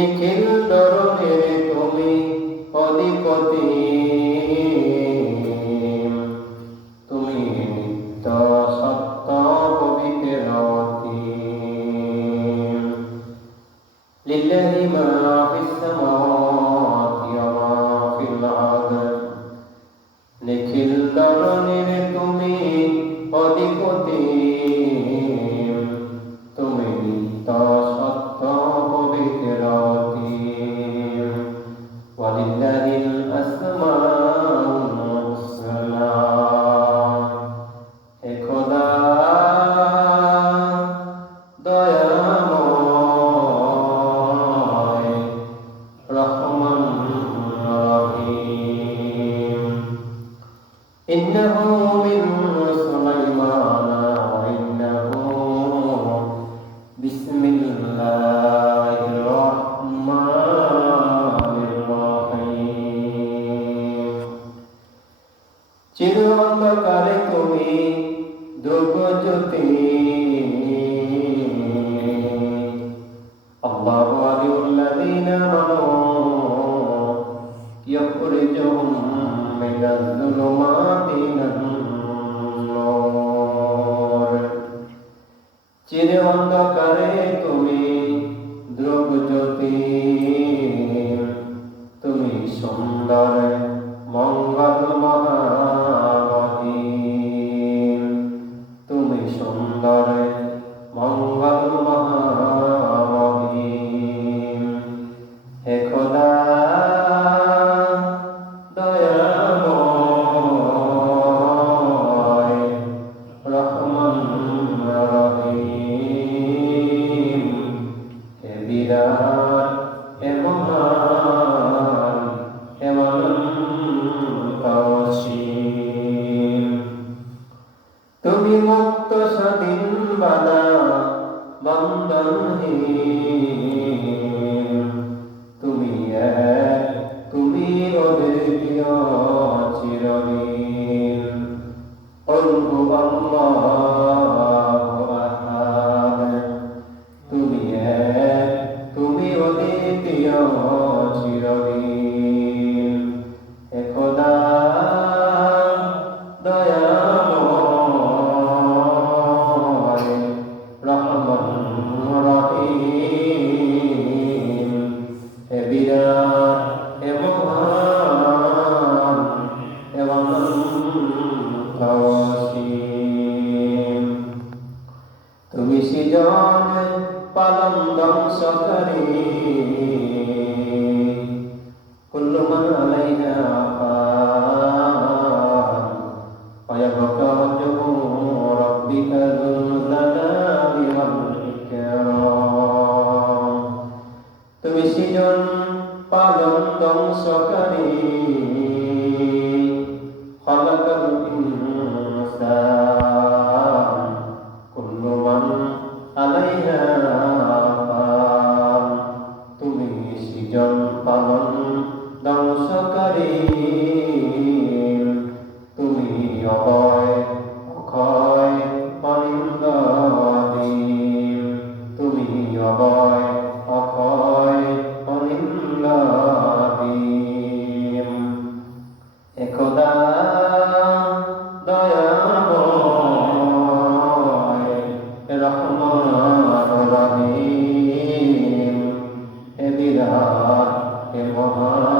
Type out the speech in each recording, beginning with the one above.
e che إنه من سليمان وإنه بسم الله الرحمن الرحيم চিরন্তকালে তুমি দুর্গজ্যোতি চির অন্ধকারে তুমি ধ্রুব জ্যোতি তুমি সুন্দর। তুমি মুক্ত স্বাধীন বাধা বন্ধনহীন Ooh. என் மகா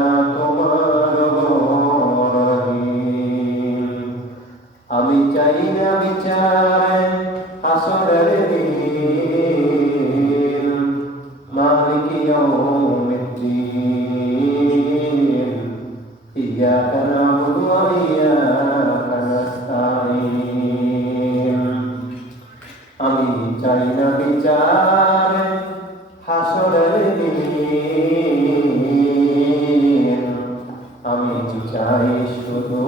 إياك نعبد وإياك نستعين. আমি চাই না বিচার হাসরের দিন আমি চাই শুধু